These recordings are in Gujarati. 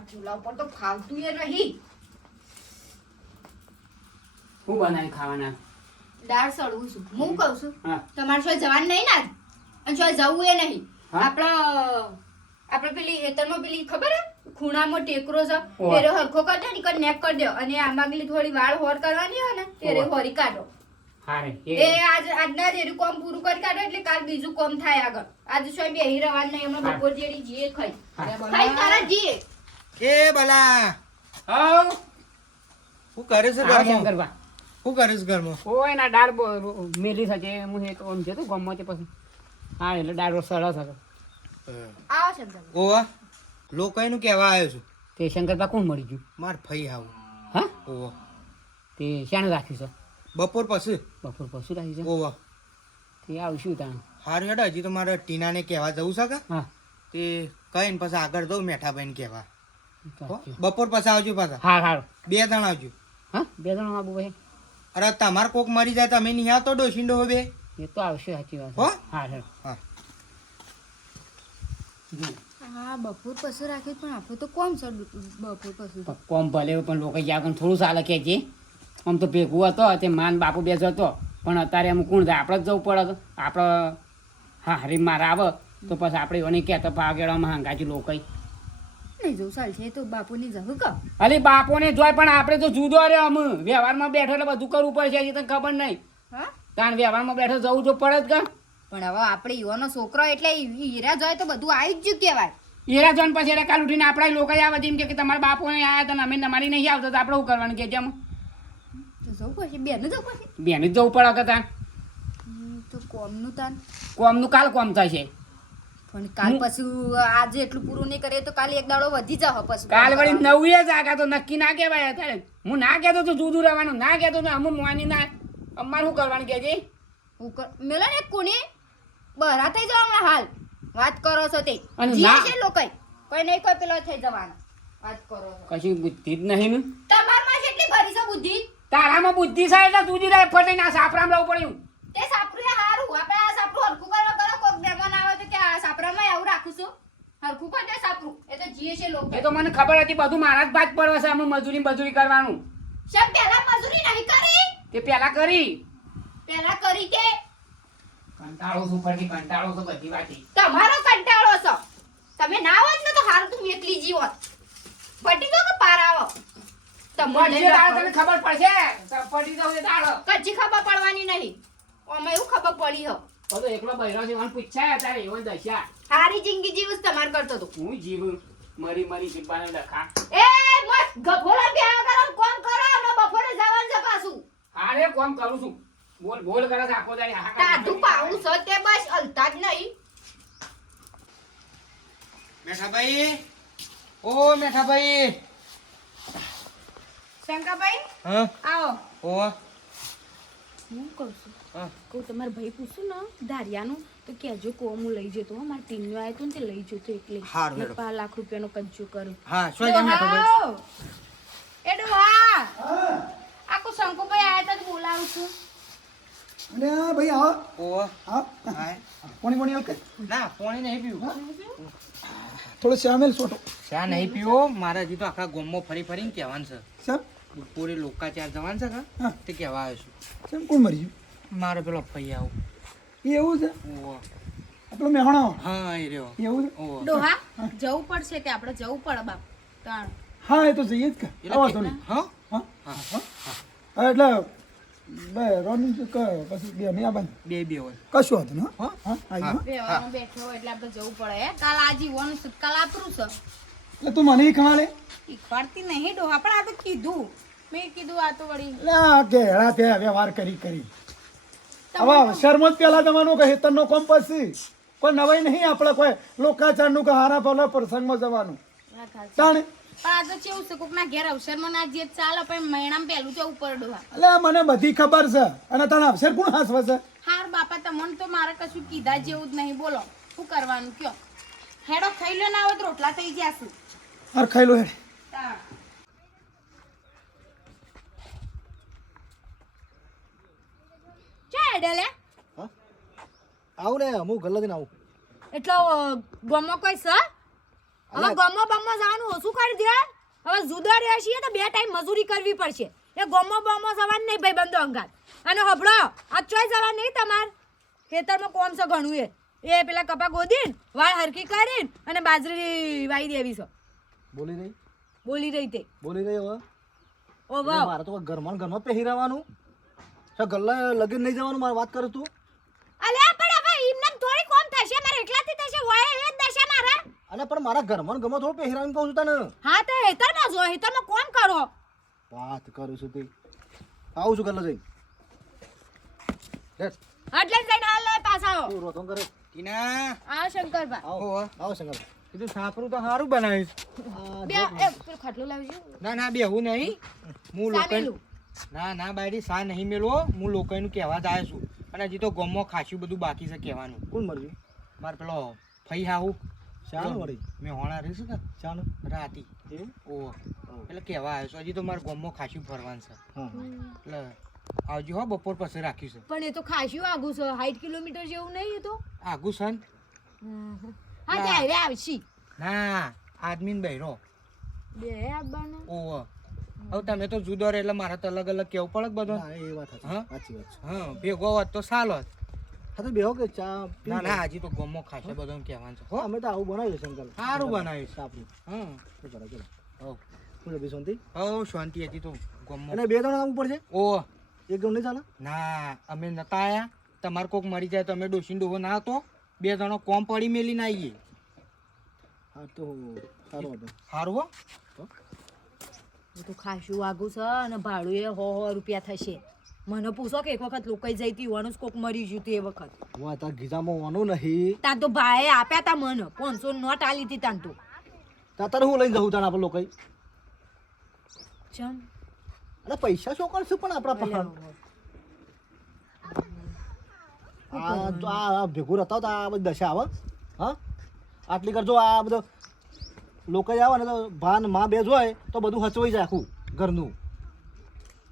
આ ચૂલા ઉપર તો ફાવતું એ રહી હું બનાવી ખાવાના? દાળ સળવું છું. હું કહું છું તમારે શું જવાનું નહીં ને અને શું જવું એ નહીં. આપણો આપણે પેલી હેતરમાં પેલી ખબર ખૂણામાં ટેકરો છે ઓહ. હરખો કરી દે ને ઈ નેક કરી દો. અને આમાંગલી થોડી વાળ હોર કરવાની હોય ને એરે હોરી કાઢો. એ. આજ આજના જેરું કોમ પૂરું કરી કાઢો એટલે કાલ બીજું કોમ થાય આગળ. આજે શું અહીં રવાનું નહીં હમણાં બપોર જેડી જીએ ખાઈ. ખાઈ તારા જીએ. એ બલા. હાઉ? હું કરે છે ઘરમાં? કરવા. હું કરે છે ઘરમાં? કોઈ ના દાળ બ- મેલી થશે હું એ તો આમ જતો ગમો છે પછી. હા એટલે દાળ સરસ હતો. આવો શંકર. ઓવા લોકોનું કહેવા આવ્યો છું. તે શંકરબા કોણ મળી ગયું? માર ફઈ આવું. હા? ઓવા. તે શાને રાખ્યું છે? બપોર પછી? બપોર પછી રાખ્યું છે? ઓવા. તે આવશું ત્યાં હારું હેડો હજી તો મારે ટીનાને કહેવા જવું છે કે? હા. તે કહીને પછી આગળ દઉં મેઠાભાઈને કહેવા. હો? બપોર પછી આવજો પાછા. હા હા બે જણ આવજો. હા? બે જણ આબુ ભાઈ અરે તમાર કોક મરી જાય તમે નહીં આવતો ડોશીંડો હો બે એ તો આવશે સાચી વાત. હો? હા હા. હા હા બપોર પછી રાખ્યું પણ આપણે તો કોમ છે બપોર પછી. કોમ ભલે પણ લોકો યા થોડું ચાલે કે છે આમ તો ભેગું હતો તે માન બાપુ બે હતો. પણ અત્યારે એમ કોણ જાય? આપણે જ જવું પડે તો. આપણે હા હરી મારા આવે તો પછી આપણે એને કહેતો પાગેડામાં હાંગાજી લોકો નહીં જવું સાલ છે તો બાપુની જવું ક? અલી બાપોને જોય પણ આપણે તો જુદો રે અમ. વ્યવહારમાં બેઠો એટલે બધું કરવું પડશે હજી તને ખબર નહીં. હા? કારણ વ્યવહારમાં બેઠો જવું જો પડે જ કા? પણ હવે આપણે યુવાનો છોકરો એટલે હીરા જોય તો બધું આવી જ કહેવાય. હીરા જોન પછી એટલે કાલ ઉઠીને આપણા લોકો આવે એમ કે તમારા બાપોને આવ્યા હતા અમે તમારી નહીં આવતા તો આપણે શું કરવાનું કે જેમ? તો જવું પડશે. બેન જવું પડશે? બેન જ જવું પડે કે તાન તો કોમનું તાન કોમનું કાલ કોમ થશે પણ કાલ પછી આજે એટલું પૂરું નહીં કરે તો કાલ એક દાડો વધી જાવ પછી કાલ વળી નવી જ આગા તો નક્કી ના કહેવાય અત્યારે. હું ના કહેતો તો જુદું રહેવાનું ના કહેતો તો અમુક માની ના અમારે શું કરવાનું કે છે? હું મેલો ને કોને? બહાર થઈ જાવ હમણાં હાલ. વાત કરો છો તે. અને છે લોકો કોઈ નહીં કોઈ પેલો થઈ જવાનો. વાત કરો કશું બુદ્ધિ જ નહીં ને. તમારમાં કેટલી ભરી છે બુદ્ધિ? તારામાં બુદ્ધિ છે એટલે તું જ રહે ફટે ના સાપરામ રહેવું પડ્યું તે સાપરું હારું આપણે આ સાપરું હરખું કરો કરો કોક મહેમાન આવે તો કે આ સાપરામાં આવું રાખું છું? હરખું કર દે સાપરું એ તો જીએ છે લોકો. એ તો મને ખબર હતી બધું મારા જ ભાગ પડવા છે અમે મજૂરી મજૂરી કરવાનું. શેમ પહેલા મજૂરી નહીં કરી? તે પહેલા કરી. પહેલા કરી કે? કંટાળો છું પરથી કંટાળો છું બધી વાતી. તમારો કંટાળો છો. તમે ના હોત ને તો હારું તું એકલી જીવત. પટી ગયો કે પાર આવો. તમને ખબર પડશે જશે તાળો કચ્છી ખબર પડવાની નહીં. અમે એવું ખબર પડી હો. બધો એકલો બૈરો છે મને પૂછાય તારે એવો દશા જિંદગી જીવું તમાર કરતો તો. હું જીવું? મરી મરી જીવવાને લખા. એ ગભોળા કરો કોમ કરો અને બપોરે જવાનું છે પાછું. હારે કોમ કરું છું. બોલ બોલ કરે છે આખો દાડી હાહાકાર તાતું પાવું છો તે બસ હલતા જ નહીં. મેઠાભાઈ? ઓ મેઠાભાઈ. શંકાભાઈ હા? આવો. ઓવા હું કહું છું? હા કહું તમારા ભાઈ પૂછું ને ધારિયાનું તો કહેજો કો હું લઈ જતો હો મારા ટીમ આવ્યો હતો ને તે લઈ જતો એટલે. પાંચ લાખ રૂપિયાનો કજ્જો કરું હા શું છે મેઠાભાઈ ડોહાઓ! એ ડોહા આખું શંકુભાઈ આયા તા તો બોલાવું છું. અને ભાઈ આવો. ઓવા હા. પાણી પાણી આવકે ના પાણી નહીં પીવું. થોડો શામેલ સોટો. શા નહીં પીવો મારા હજી તો આખા ગોમમાં ફરી ફરીને કહેવાનું છે. સાહેબ? બપોરે લોકાચાર જવાનું છે હા. કા તે કહેવા આવ્યો છું. સાહેબ કોણ મરી ગયું? મારે પેલો ભાઈ આવું. એવું છે? આપણો મહેણો? હા એ રહ્યો. એવું છે? ડોહા જવું પડશે કે આપણે જવું પડે બાપ? તાણ. હા એ તો જઈએ જ કે. એટલે આવો તો હા? હા? એટલે બે રોની તો ક- પછી બે નહીં આવવાનું બે બે હોય. કશું હતું ને હા? હા? હા બેઠો હોય એટલે આપણે જવું પડે હે? કાલ આજી વન કાલ આતરું છે. એટલે તું મને ખવાડે ખવાડતી નહીં ડોહા પણ આ તો કીધું. મેં કીધું આ તો વળી લા કે તે વ્યવહાર કરી કરી. હવે જ પેલા તમારું કે હેતરનો કોમ પછી. કોઈ નવાઈ નહીં આપણે કોઈ લોકાચારનું કે હારા પેલા પ્રસંગમાં જવાનું. તાણે ના મને બધી ખબર છે. અને તને અવસર કોણ હાસવે છે? હાર બાપા તમને તો મારે કશું કીધા જેવું જ નહીં. બોલો શું કરવાનું કયો? હેડો ખાઈ લો ના હોય તો રોટલા થઈ ગયા છે. અરે ખાઈ લો હેડ. ચા હેડે લે? આવું ને હું આવું. એટલો ગમો કોઈ સ હવે ગમો બમો જવાનું ઓછું કરી દે. હવે જુદા રહ્યા છીએ તો બે ટાઈમ મજૂરી કરવી પડશે. એ ગમો બમો જવાનું નહીં ભાઈ બંધો અંગાત અને હબળો આ ચોય જવાનું નહીં તમાર. ખેતરમાં કોમ છે ઘણું એ. એ પેલા કપા ગોદીન વાળ હરકી કરીને અને બાજરી વાઈ દેવી છો. બોલી રહી બોલી રહી તે. બોલી રહી હવે. ઓ વાહ. મારે તો ઘરમાં ઘરમાં પહેરાવાનું. ગલ્લા લગન નહીં જવાનું? મારે વાત કરું તું. અલે પણ હવે ઇમને થોડી કોમ થશે મારે એકલાથી થશે હોય એ જ દશા મારા. અને પણ મારા ઘરમાં ને ઘરમાં થોડું પહેરાવીને કહું છું તને. હા તો હેતરમાં જો હેતરમાં કોમ કરો. વાત કરું છું તે. આવું છું ગલ્લા જઈને. લે, એટલે જઈને હાલ લઈ પાછા આવો. તું રોતો કરે? કિના. આ શંકરબા આવો. આવો શંકર કીધું સાપરું તો સારું બનાવીશ. બે એ પેલું ખાટલું લાવજો. ના ના બેહું નહીં. હું લોકો સામેલું ના ના બાયડી સા નહીં મેળવો હું. લોકોનું કહેવા જ આવ્યો છું. અને હજી તો ગમમાં ખાસું બધું બાકી છે કહેવાનું. કોણ મરજી? મારે પેલો ફઈ હાહુ. ચાલો વળી? મેં હોણા રહીશું કે ચાલો રાતી. એવું એટલે કહેવા આવ્યો છું હજી તો મારે ગમમાં ખાસું ફરવાનું છે. હા. હા. એટલે આવજો હો બપોર પછી રાખ્યું છે પણ એ તો ખાસ્યું આગું છે. સાઠ કિલોમીટર જેવું નહીં એ તો? આગું છે ને? હા ત્યારે આવશી. ના આદમીન બહેરો બે આવવાના ઓહો હવે તમે તો જુદો રહે એટલે મારે તો અલગ અલગ કેવું પડે બધો? એ વાત હા? સાચી વાત છે. હા ભેગો હોત તો સાલો જ. હા તો બેહો કે ચા ના ના હજી તો ગમો ખાશે બધું કહેવાનું છે. હો અમે તો આવું બનાવ્યું છે શંકર સારું બનાવ્યું છે. આપણું હા. શું કરે ચલો. શું છે બી શાંતિ? હો શાંતિ હતી તો ગમો. અને બે ત્રણ ઉપર પડશે? ઓ. એક ગમ નહીં ચાલે? ના અમે નતા આયા. તમારે કોક મરી જાય તો અમે ડોસી ડોહો ના હતો. બે જણો કોમ પડી મેલીને આવીએ હા તો સારું હતું સારું હો. તો ખાસ્યું આગું છે અને ભાડું એ હો હો રૂપિયા થશે. મને પૂછો કે એક વખત લોકો જઈતી હોવાનું કોક મરી ગયું તે વખત. હું તાર ગીજામાં વાનું નહીં. તાન તો ભાઈએ આપ્યા તા મને. પાંચસો નોટ આલી હતી તાન તો. તારે હું લઈને જવું તાને આપણે લોકો ચમ. અરે પૈસા શું કરશું પણ આપણા પણ આ તો આ આ ભેગું રતાવ તા આ બધી દશા આવે હા? આટલી કરજો આ બધો લોકો આવે ને તો ભાનમાં બેજ હોય તો બધું હચવાઈ જાય આખું ઘરનું.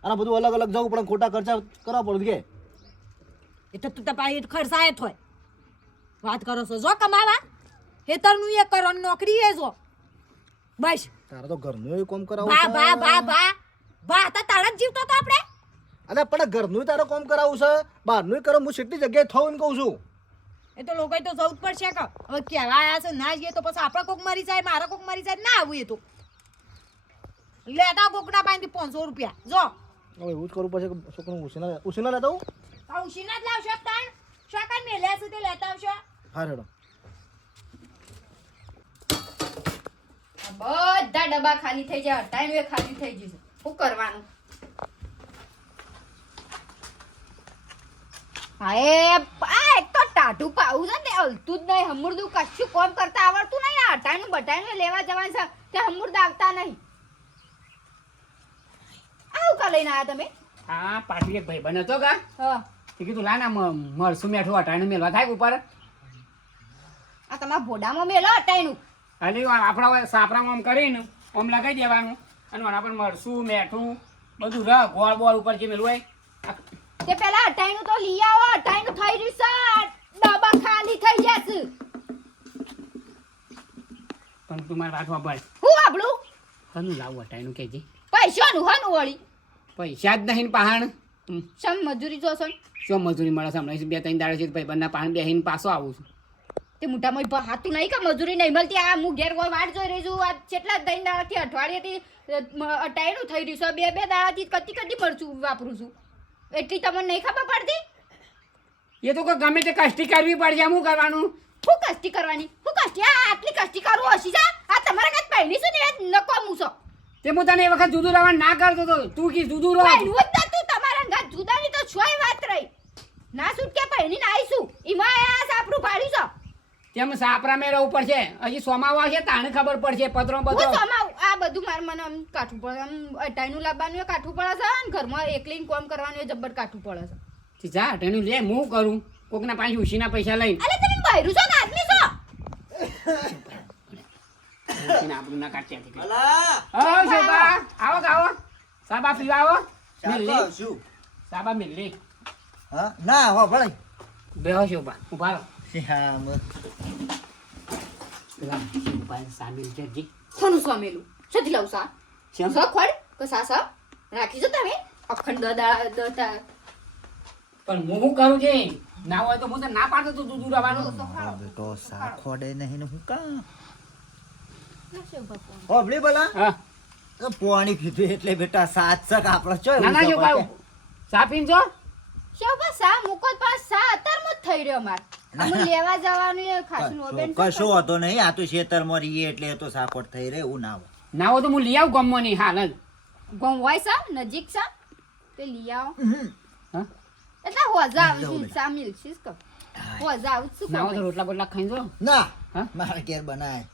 અને બધું અલગ અલગ જવું પડે ખોટા ખર્ચા કરવા પડે કે. એ તો તું ખર્ચાય થોય વાત કરો છો. જો કમાવા હેતરનું એ કરો નોકરી એ જો. બસ. તારે તો ઘરનું એ કામ કરાવવું બા બા બા બા. બા તો તારા જીવતો તો આપણે. અરે પણ ઘરનું તારે કામ કરાવવું છે? બહારનું કરો હું કેટલી જગ્યાએ થવું એમ કહું છું. એ તો લોકોએ તો જવું જ પડશે કે હવે કહેવા આવ્યા છે ના જઈએ તો પછી આપણે કોક મરી જાય મારા કોક મરી જાય ના આવું એ તો. લેતા કોકના પાસેથી પાંચસો રૂપિયા. જો. હવે એવું જ કરવું પડશે કે છોકરું ઉસીના ઉછીના લેતા હું આ ઉશીના જ લાવશો તાણ શાકન મેલ્યા સુધી લેતા આવશો? હા રેડો. બધા ડબ્બા ખાલી થઈ જાય ટાઈમ એ ખાલી થઈ જશે શું કરવાનું? હા એ આ એક તો ટાઢું પાવું છે ને હલતું જ નહીં. હમુરદું કશું કોમ કરતા આવડતું નહીં. આ અટાણું બટાણું લેવા જવાનું છે. તે હમુરદ આવતા નહીં. આવું કા લઈને આવ્યા તમે? હા પાટી એક ભાઈ બન હતો કા? હા. કીધું લા ના મ- મરસું મેઠું અટાણે મેલવા થાય ઉપર. આ તમારા ભોડામાં મેલો અટાણું? અને આપણા સાપરામાં આમ કરીને આમ લગાવી દેવાનું. અને આના પર મરસું મેઠું બધું રહ ગોળ બોળ ઉપર જે મેલું હોય તે પેલા અટાઈનું તો લઈ આવો અટાઈનું થઈ રહ્યું છે. ડબ્બા ખાલી થઈ જશે. પણ તું મારી વાત વાપર હું આપણું હનું લાવું અટાણું કેજી પૈસાનું હનું વળી. પૈસા જ નહીં પહાણ. સમ મજૂરી જોશો? શું મજૂરી મળે છે? હમણાં બે ત્રણ દાડે છે ભાઈ બંને પાણ બેહીને પાછો આવું છું. તે મોટામાં ભા- હાથું નહીં કે મજૂરી નહીં મળતી? આ હું ઘેર કોઈ વાટ જોઈ રહી છું. આ કેટલા ત્રણ દાડાથી અઠવાડિયેથી અટાયણું થઈ રહ્યું છે. બે બે દાડાથી કતી કતી મરચું વાપરું છું. એટલી તમને નહીં ખબર પડતી? એ તો કોઈ ગમે તે કષ્ટી કરવી પડશે શું કરવાનું? શું કસ્તી કરવાની? શું કષ્ટી? આ આટલી કસ્તી કરવું હશે જા. આ તમારા કાંઈ પહેરી છું ને એ નકોમું છો? તે હું તને એ વખત જુદું રહેવા ના કરતો તો તું કી જુદું રહો. પહેરવું જ નતું તમારા ઘર જુદાની તો છોય વાત રહી? ના સૂટ કે પહેરીને આવીશું? એમાં આ સાપરું પાડ્યું છે? તેમ સાપરા મેં રહેવું પડશે. હજી સોમાવા છે તાણે ખબર પડશે પત્રો બધો. પત્રો સમાવું? આ બધું મારે મને આમ કાઠું પડે આમ અટાઈનું લાવવાનું કાઠું પડે છે અને ઘરમાં એકલીને કોમ કરવાનું જબ્બર કાઠું પડે છે જા અટાઈનું લે હું કરું? કોકના પાસે ઉછીના પૈસા લઈને. અરે તમે બહેરું છો કે આદમી છો? આપણું ના કાઢી આપી ઓ શોભા આવો આવો? સાબા પીવા આવો? મિલ્લી શું? સાબા મિલ્લી હા? ના હો ભલે. બેહો શોભા ઊભા રહો. શ્યામ. પેલા ઉપાય સાબિલ છે જી. કોનું સામેલું. સતી લઉં સા? શેમ? સ ખોડ કે સા સા રાખી જો તમે અખંડ દાદા દાદા પણ હું શું કરું છે? ના હોય તો હું તો ના પાડતો તું દૂધ રવાનું તો સા ખોડે નહીં હું કા? હોબળી બોલા હા પાણી પીધું એટલે બેટા સાત સક આપણે ચો ના ના જો ચા પીન જો. શોભા સા મુકો પાસ સા. અતર મત થઈ રહ્યો માર. અમે લેવા જવાનું એ ખાસું ઓબેન કશો હતો નહીં. આ તો શેતર રહીએ એટલે તો સાકોટ થઈ રહે એવું ના હોય. ના હોય તો હું લઈ આવું ગમો નહીં હાલ જ ગોમ હોય સા? નજીક સા? તે લઈ આવો. એટલે હોજા આવું સા મિલશીસ ક હોજા આવું છું ના તો રોટલા બોટલા ખાઈ જો. ના. મારા ઘેર બનાય.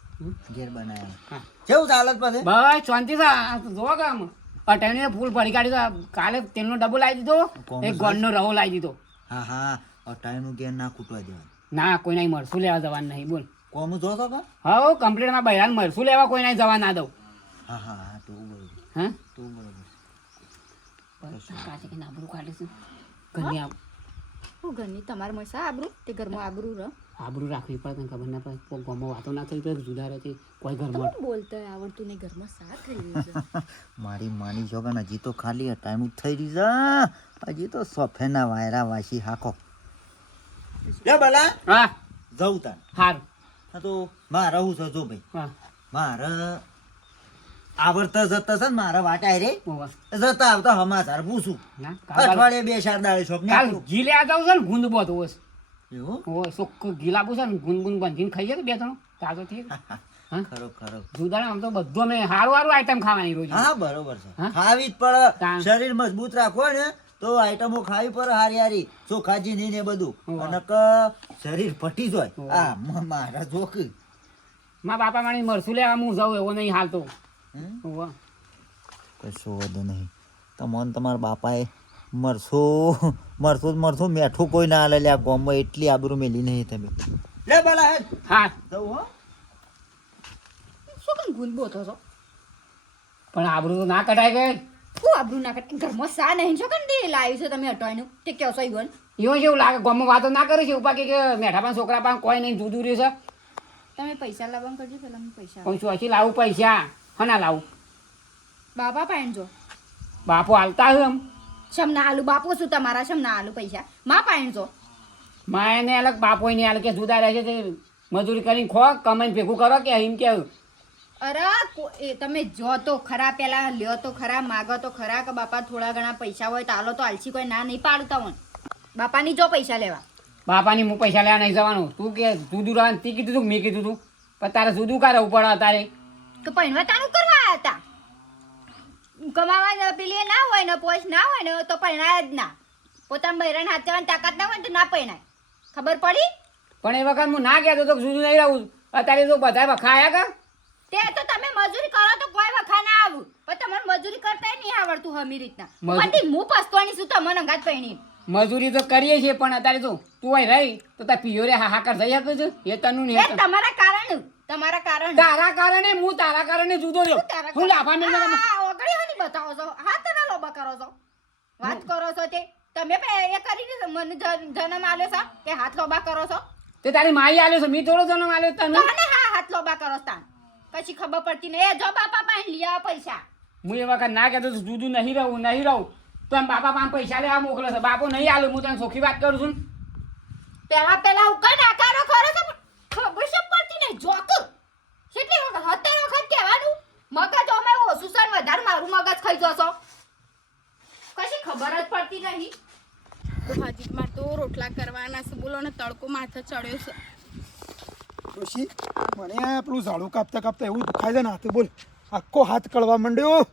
ઘેર બનાય. કેવું ચાલત પાસે બસ શાંતિ સા. જો ગામ આમ. ફૂલ ભરી કાઢી તો કાલે તેલનો ડબ્બો લાવી દીધો. એક ગોળનો રવો લાવી દીધો. હા હા. અટાણીનું ઘેર ના કૂટવા દેવાનું. ના કોઈ નહીં મરસું લેવા જવાનું નહીં બોલ. કોમ જો તો હા કમ્પ્લીટમાં બહેરાન મરસું લેવા કોઈ નહીં જવા ના દઉં. હા હા હા તું બરોબર હા? તું બરોબર કાચે કે આબરૂ કાઢે છે. ઘરની આબ- હું ઘરની? તમારે માં સા તે ઘરમાં આબરૂ રહ? આબરૂ રાખવી પડે તને ખબર ના પડે. કોઈ ગામમાં વાતો ના થઈ તો જુદા રહે કોઈ ઘરમાં. બોલતા આવડતું નહીં ઘરમાં સા થઈ રહ્યું મારી માની જોગન હજી તો ખાલી ટાઈમ થઈ રહી છે. હજી તો સોફેના વાયરા વાસી હાકો. લે બલા હા. જવું તાર હાર. હા તો મારે રહું છે જો ભાઈ. હા. મારે આવડતા જતા છે ને મારા વાટાય રે. જતા આવતા હમાચાર પૂછું. અઠવાડિયે બે ચાર દાડે શોપ ને ઘી લેવા જાવ છે ને ગુંદ બોત હોસ એવું? ચોખ્ખું ઘી લાવું છે ને ગુંદ ગુંદ બાંધીને ખાઈ જાય બે ત્રણ. તાજો થઈ ખરો ખરો. જુદા આમ તો બધું અમે સારું હારું આઈટમ ખાવાની રોજ. હા બરોબર છે. ખાવી જ પડે. શરીર મજબૂત રાખો ને તો આઈટમો ખાવી પડે હારી હારી. ચોખાજી ની ને બધું. અને શરીર ફટી જાય. આ મારા જોક મા બાપા મારી મરસું લેવા હું જાઉં એવો નહીં હાલ તો હમ? હોવે. કશો વધુ નહીં. તમને તમારા બાપાએ મરસો મરસો જ મરસો મેઠું કોઈ ના લે આ ગોમમાં એટલી આબરૂ મેલી નહીં તમે. લે બોલા હે હા. જવું હો. શું કેમ ગુલબો છો પણ આબરૂ તો ના કઢાય ગઈ હું આબરૂ ના કઢાય? ઘરમાં સા નહીં? છો કેમ તે લાવ્યું છે તમે અટવાયનું? તે કહો છો ઈવન એવું જેવું લાગે ગોમમાં વાતો ના કરે છે ઉપા કે કે મેઠા પણ છોકરા પણ કોઈ નહીં જુદું રહ્યું છે. તમે પૈસા લાવવાનું કરજો પેલા પૈસા પૈસા પણ શું હજી લાવું પૈસા. હના લાવું? બાપા પાણજો બાપો હાલતા હે એમ? શમના આલુ બાપો શું તમારા શમ ના આલુ પૈસા? માં પાણજો માં એને અલગ બાપો એને અલગ કે જુદા રહે છે તે મજૂરી કરીને ખો કમાઈને ભેગું કરો કે એમ કે? અરે તમે જો તો ખરા પેલા લ્યો તો ખરા માગો તો ખરા કે બાપા થોડા ઘણા પૈસા હોય તો આલો તો આલસી કોઈ ના નહીં પાડતા હોય. બાપાની જો પૈસા લેવા. બાપાની હું પૈસા લેવા નહીં જવાનું. તું કે જુદું તી કીધું તું મેં કીધું તું. પણ તારે જુદું કારે પડે તારે કે પૈણવતાનું કરવા હતા. કમાવા પેલી ના હોય ને પોચ ના હોય ને તો પૈણાય જ ના. પોતાના બૈરાને હાથ જવાની તાકાત ના હોય ને તો ના પૈણાય ખબર પડી? પણ એ વખત હું ના કહેતો તો જુદું નહીં રહું. અત્યારે તો બધા વખાયા કા? તે તો તમે મજૂરી કરો તો કોઈ વખા ના આવું. પણ તમારે મજૂરી કરતા નહીં આવડતું હમી રીતના. પછી હું પસ્તવાની શું તમને અંગાત પૈણી. મજૂરી તો કરીએ છીએ પણ અત્યારે તો તું અહીં રહી તો તાર પિયો રે હાહાકાર થઈ શકે છે? એ તનું નહીં તમારા કારણ. તમારા કારણ. તારા કારણે હું તારા કારણે જુદો રહ્યો. તારા હું લાફા મેં આ, ઓગળી હાની બતાવો છો. હા તને લોબા કરો છો. વાત કરો છો તે. તમે પણ એ કરીને મને જન્મ આલ્યો છો કે હાથ લોબા કરો છો? તે તારી માઈ આલ્યો છે મી થોડો જન્મ આલ્યો તને. તને હા હાથ લોબા કરો છો પછી ખબર પડતી નહીં. એ જો બાપા પાસે લઈ પૈસા. હું એ વખત ના કહેતો જુદું નહીં રહું નહીં રહું. તો એમ બાપા પાસે પૈસા લેવા મોકલો છે. બાપો નહીં આલું હું તને સોખી વાત કરું છું. ને. પેલા પેલા હું કઈ નાકારો કરો છો ખબર શું પડતી નહીં કેટલી વખત સત્તર વખત કહેવાનું? મગજ અમે ઓછું છે ને વધારે મારું મગજ ખાઈ જશો. કશી ખબર જ પડતી નહીં. તો હજી તો રોટલા કરવાના છે. બોલો ને તડકો માથે ચડ્યો છે. ડોશી મને આ પેલું ઝાડું કાપતા કાપતા એવું દુખાય છે ને હાથે. બોલ આખો હાથ કળવા માંડ્યો.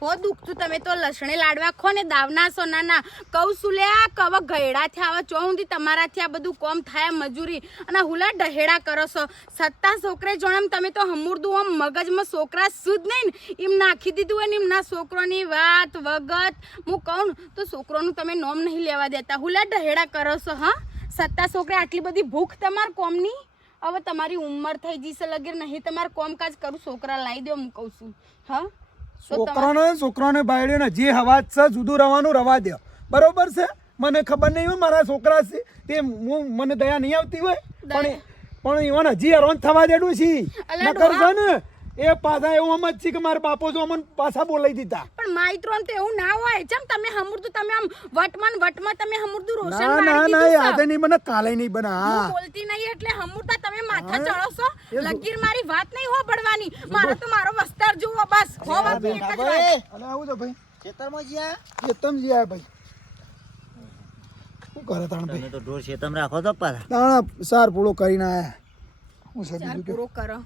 હો દુખતું તમે તો લસણે લાડવા ખો ને, દાવના છો ના ના કહું છું, લે, આ કવ ગયડાથી આવે ચો સુધી તમારાથી આ બધું કોમ થાય મજૂરી. અને હુલા ડહેડા કરો છો. સત્તા છોકરે જોણમ તમે તો હમુરદું આમ મગજમાં છોકરા સુધ નહીં એમ નાખી દીધું હોય ને એમના છોકરોની વાત વગત. હું કહું તો છોકરોનું તમે નોમ નહીં લેવા દેતા. હુલા ડહેડા કરો છો, હા? સત્તા છોકરે આટલી બધી ભૂખ તમાર કોમની? હવે તમારી ઉંમર થઈ જશે લગીર, નહીં તમારે કોમકાજ કરું, છોકરા લાવી દો, હું કહું છું. હા? છોકરાને છોકરાને બાયડીને જે હવા છે જુદું રવાનું રવા દે. બરોબર છે? મને ખબર નહીં હોય મારા છોકરા છે. તે હું મને દયા નહીં આવતી હોય. પણ પણ એવાને હજી હેરાન થવા દેડું છે. નકર છે ને એ પાછા એવું આમ જ છે કે મારા બાપો જો અમને પાછા બોલાવી દીધા. પણ માઇત્રોન તો એવું ના હોય. ચમ તમે હમુરતું તમે આમ વટમાં વટમાં તમે હમુરતું રોશન ના ના ના આજે નહીં બને કાલે નહીં બને હા. બોલતી નહીં એટલે હમુરતા તમે માથા હા. ચડો છો એ શું? લગીર મારી વાત નહીં હો પડવાની. મારો તો મારો વસ્તર જુઓ બસ. હો વાત એક જ વાત. અલે આવું જો ભાઈ. ખેતરમાં જ્યા? ચેતમજી જ્યા ભાઈ. શું કરે તાણ ભાઈ? તમે તો ઢોર શેતમ રાખો તો પાછા. તાણ સાર પૂરો કરીને આયા. હું ચાલ બીજું પૂરો કરો.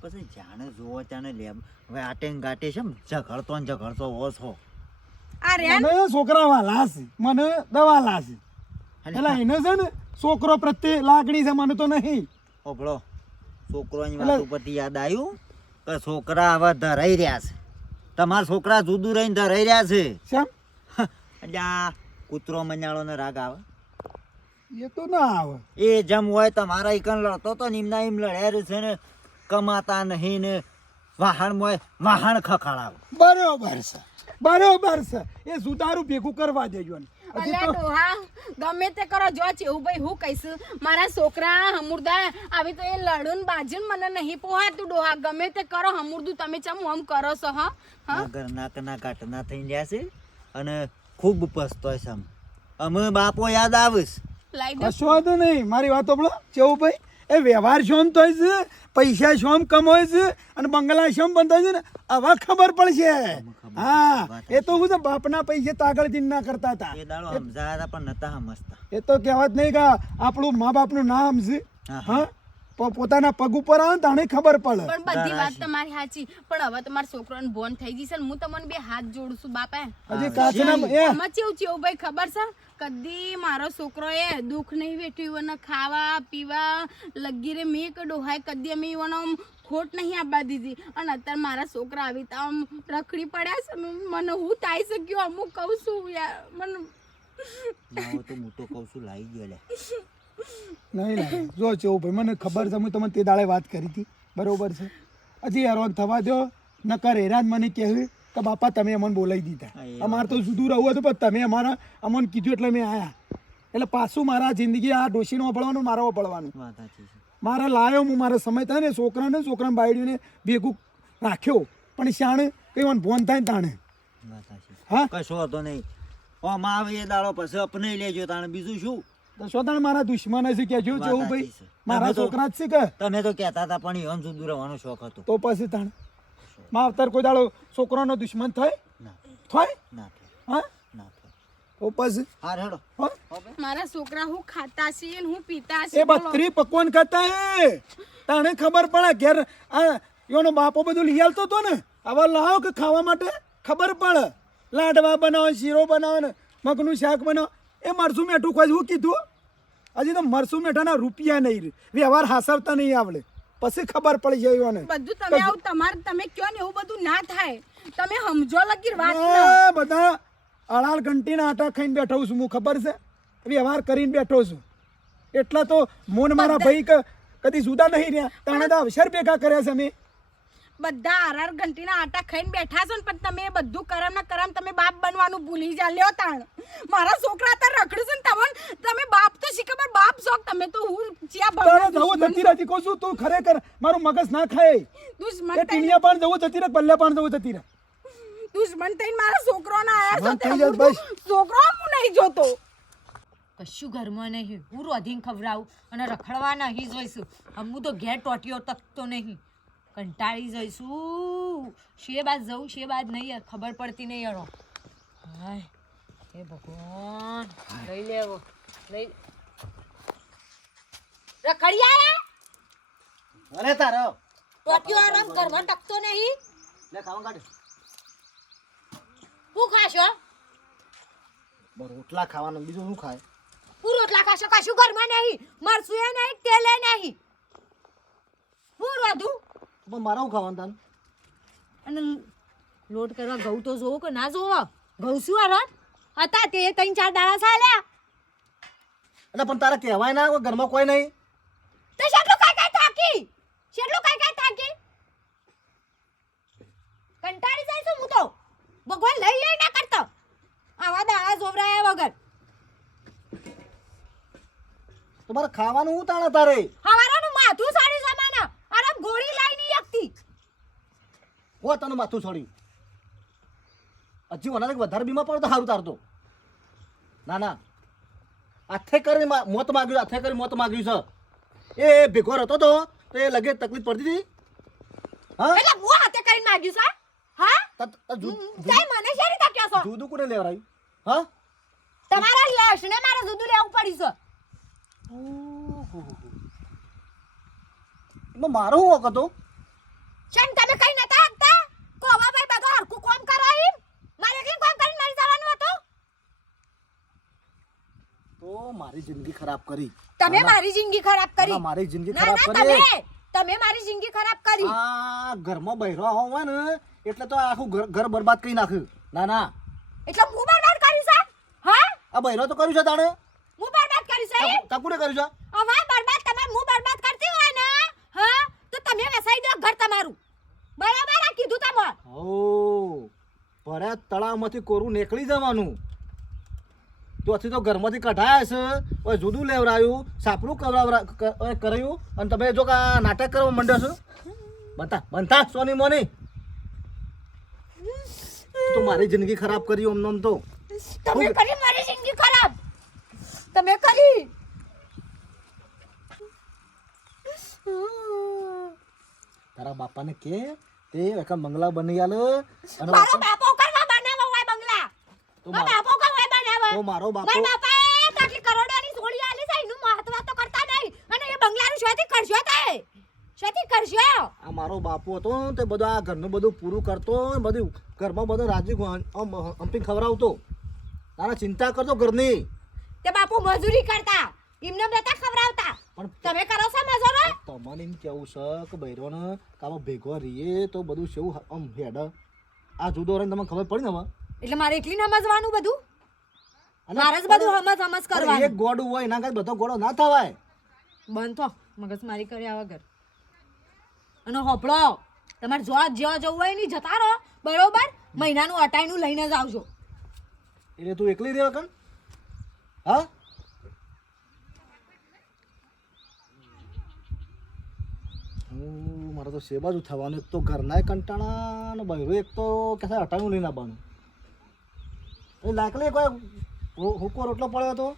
પછી જાણે જોવો ત્યાંને લે. હવે આટે ગાટે છે ઝઘડતો ને ઝઘડતો હો છો આ મને છોકરા વાલા મને દવા લાસી એટલે એને છે ને છોકરો પ્રત્યે લાગણી છે મને તો નહીં. ઓભળો છોકરોની વાત ઉપરથી યાદ આવ્યું? કે છોકરા હવે ધરાઈ રહ્યા છે. તમારા છોકરા જુદું રહીને ધરાઈ રહ્યા છે. શેમ? એટલે આ કૂતરો મኛળોને રાગ આવે. એ તો ના આવે. એ જેમ હોય તમારા એકન લડતો તો નિમના એમ લડ્યા છે ને. કમાતા નહીં ને વાહણ મોય વાહણ ખખાડાવે. બરોબર છે બરોબર છે. એ સુધારું ભેગું કરવા દેજો ને. અલ્યા ડોહા ગમે તે કરો જો ચેવું ભાઈ હું કહીશ. મારા છોકરા હમુરદા આવી તો એ લડુન બાજુન મને નહીં પોહાતું ડોહા. ગમે તે કરો હમુરદું તમે ચમ આમ કરો છો હા? હા? નગર નાકના કાટના થઈ ગયા છે અને ખૂબ પસ્તોય છે આમ. અમે બાપો યાદ આવીશ. લાઈ દો. કશો નહીં. મારી વાત સાંભળો. જેવું ભાઈ એ વ્યવહાર શોમ થાય છે પૈસા શોમ કમાય છે અને બંગલા શોમ બંધાય છે ને આવા ખબર પડશે. હા એ તો હું છે બાપના પૈસે તાગળથી ના કરતા હતા. એ દાડો સમજાયા પણ નતા સમજતા એ તો કહેવત નહીં કે આપણું મા બાપનું નામ છે. હા, પોતાના પગ ઉપર આવે તાણે ખબર પડે. પણ બધી વાત તમારી સાચી. પણ હવે તમારા છોકરાને બોન થઈ ગઈ છે ને હું તમને બે હાથ જોડું છું બાપા હજી કાચના એ. આમાં કેવું કેવું ભાઈ ખબર છે? કદી મારો છોકરો એ દુઃખ નહીં વેઠ્યું અને ખાવા પીવા લગી રે મેં કે ડોહાય કદી અમે એવાનો આમ ખોટ નહીં આપવા દીધી. અને અત્યારે મારા છોકરા આવી તો આમ રખડી પડ્યા છે મને હું થાય શક્યો? અમુક કહું છું યાર મને તો હું તો કહું છું લાવી ગયો લે. નહીં નહીં. જો ચેવું ભાઈ મને ખબર છે હું તમને તે દાડે વાત કરી હતી. બરોબર છે. હજી હેરાન થવા દો નકર હેરાન મને કહેવી કે બાપા તમે અમને બોલાવી દીધા. અમારે તો જુદું રહું હતું પણ તમે અમારા અમને કીધું એટલે મેં આયા. એટલે પાછું મારા જિંદગી આ ડોશીનો વપડવાનું મારો વપડવાનું છે. મારા લાયો હું મારા સમય થાય ને છોકરાને છોકરા બાયડીને ભેગું રાખ્યો. પણ શાણે કઈ મને ફોન થાય ને તાણે. હા? કશો હતો નહીં. હા આવે એ દાડો પછી અપનાઈ લેજો તાણે. બીજું શું? તો મારા દુશ્મન હશે કહેજો વાત જેવું ભાઈ? મારા છોકરા જ છે કે? તમે તો કહેતા હતા પણ ઈવન સુધી રહેવાનો શોખ હતો. તો પછી તાણે માવતર કોઈ દાડો છોકરાનો દુશ્મન થાય? ના. થાય? ના થાય. હા? તો પછી? હા મારા છોકરા હું ખાતા છે ને હું પીતા છે. બત્રી પકવાન ખાતા તાણે ખબર પડે ઘેર આ એનો બાપો બધું લઈ આવતો હતો ને? આવા લાવો કે ખાવા માટે? ખબર પડે. લાડવા બનાવો શીરો બનાવો ને મગનું શાક બનાવો. એ મારસું મેઠું કોઈ હું કીધું. હજી તો મરસું મેઠાના રૂપિયા નહીં વ્યવહાર હાસવતા નહીં આવડે. પછી ખબર પડી જાય એને. બધું તમે આવું તમારે તમે કયો ને એવું બધું ના થાય. તમે સમજો લગી વાત બધા અડાળ ઘંટીના આટા ખાઈને બેઠો છું હું ખબર છે? વ્યવહાર કરીને બેઠો છું. એટલા તો મોન મારા ભાઈ ક- કદી જુદા નહીં રહ્યા. તાણે તો અવસર ભેગા કર્યા છે મેં બધા આર ઘંટીના આટા ખાઈને બેઠા છો ને પણ તમે એ બધું કરમ ના કરમ તમે બાપ બનવાનું ભૂલી જા લ્યો તાણ. મારા છોકરા અત્યારે રખડે છે ને તમને. તમે બાપ તો શીખે પણ બાપ શોખ. તમે તો હું જ્યાં તારે જવું જતી રહેતી કહું છું તું ખરેખર મારું મગજ ના ખાય. દુશ્મન ટીણિયા પણ જવું જતી રહે પલ્લે પણ જવું જતી રહે? દુશ્મન થઈને મારા છોકરો ના આયા છો તે. છોકરો હું નહીં જોતો. કશું ઘરમાં નહીં. હું રોધીને ખવડાવું અને રખડવા નહીં જોઈશું હું તો ઘેર ટોટીઓ તકતો નહીં. કંટાળી જઈશું. શે બાદ જવું શે બાદ નહીં ખબર પડતી નહીં યારો હાય હે ભગવાન. લઈ લેવો લઈ રખડિયા અરે તારો. ટોટીઓ આરામ ઘરમાં ટકતો નહીં. લે ખાવા કાઢ. શું ખાશો રોટલા ખાવાનું બીજું શું ખાય? હું રોટલા ખાશો કશું ઘરમાં નહીં. મરસું એ નહીં તેલે નહીં. હું રોધું? પણ મારા શું ખાવાનું તાન? અને લોટ કરવા ઘઉં તો જોવો કે ના જોવો ઘઉં શું આ હતા તે ત્રણ ચાર દાડા ચાલ્યા એટલે પણ તારા કહેવાય ના ઘરમાં કોઈ નહીં? તો શેટલું કાંઈ કાંઈ થાકી? શેટલું કાંઈ કાંઈ થાકી? કંટાળી જાય છું હું તો. ભગવાન લઈ લઈ ના કરતો. આવા દાડા જોવરાયા વગર. તમારે ખાવાનું હું તાણે તારે? હવારાનું માર હો તને માથું છોડી. હજી વનાને વધારે બીમાર પડે તો સારું તારતો ના ના. હાથે કરી મોત માગ્યું હાથે કરી મોત માગ્યું છે. એ ભેગો રહેતો તો તો એ લગે તકલીફ પડતી હતી. હા? એટલે હું હાથે કરીને માગ્યું છે હા? ત- ત- સાહેબ મને શી રીતે કહો છો? જુદું કોને લેવરાયું? હા? તમારા લસણે મારે જુદું લેવું એમાં મારો હું છે કેમ તમે કઈ નતા આપતા કોવા ભાઈ બધો હરખું કામ કરો એમ મારે કઈ કામ કરીને મરી જવાનું હતું તો મારી જિંદગી ખરાબ કરી. તમે. મારી જિંદગી ખરાબ કરી. મારી જિંદગી ખરાબ કરી. તમે. તમે મારી જિંદગી ખરાબ કરી. આ ઘરમાં બહેરો હોય ને એટલે તો આખું ઘર ઘર બરબાદ કરી નાખ્યું ના ના. એટલે હું બરબાદ કરી છે? હા? આ બહેરો તો કર્યું છે તાણે. હું બરબાદ કરી છે? કાકુને કર્યું છે? હવે બરબાદ તમે હું બરબાદ કરતી હોય ને હા? તો તમે વસાઈ દો ઘર તમારું. બરાબર આ કીધું તમે ઓ ભર્યા તળાવમાંથી કોરું નીકળી જવાનું. તો હજી તો ઘરમાંથી કઢાયા છે. ઓય જુદું લેવરાયું સાપરું કવરાવરા કરાયું. અને તમે જો કા નાટક કરવા માંડ્યો છો. બતા બનતા સોની મોની. તો મારી જિંદગી ખરાબ કરી ઓમ તો. તમે કરી મારી જિંદગી ખરાબ? તમે કરી? તારા બાપાને કે તે એક બંગલા બની આલે. અને મારો બાપો કરવા બનાવો હોય બંગલા. તો બાપો તો મારો બાપો મારા બાપાએ કેટલી કરોડોની સોળી આલી છે એનું મહત્વ તો કરતા નહીં. અને એ બંગલાનું શેથી કરશો તે? શેથી કરશો? આ મારો બાપુ હતો તે બધું આ ઘરનું બધું પૂરું કરતો બધું ઘરમાં બધું રાજી અંપિંગ ખવડાવતો. તારા ચિંતા કરતો ઘરની. તે બાપુ મજૂરી કરતા. એમને નતા ખવડાવતા. પણ તમે કરો છો મજૂરો? તમને એમ કેવું છે કે બૈરોને કામ ભેગો રહીએ તો બધું શું આમ હેડ. આ જુદો રહીને તમને ખબર પડી ને એટલે મારે એકલી સમજવાનું બધું? મારે જ બધું હમસ હમસ કરવાનું. એક ગોડું હોય એના કાંઈ બધો ગોળો ના થવાય. બંધ થો. મગજ મારી કર્યા વગર અને હોપળો તમારે જો જ્યાં જવું હોય નહીં જતા રહો. બરોબર? મહિનાનું અટાઈનું લઈને જ આવજો. એટલે તું એકલી રહેવા કણ? હા? હું મારે તો જ થવાનું એક તો ઘરના કંટાળા ને બહેરો એક તો કે અટાણું લઈને આવવાનું. એ લાકડી કોઈ હુકો રોટલો પડ્યો હતો?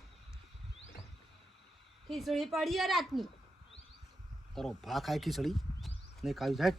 ખીચડી પડી રાતની. તારો ભા ખાય ખીચડી? ને ખાઈ જાય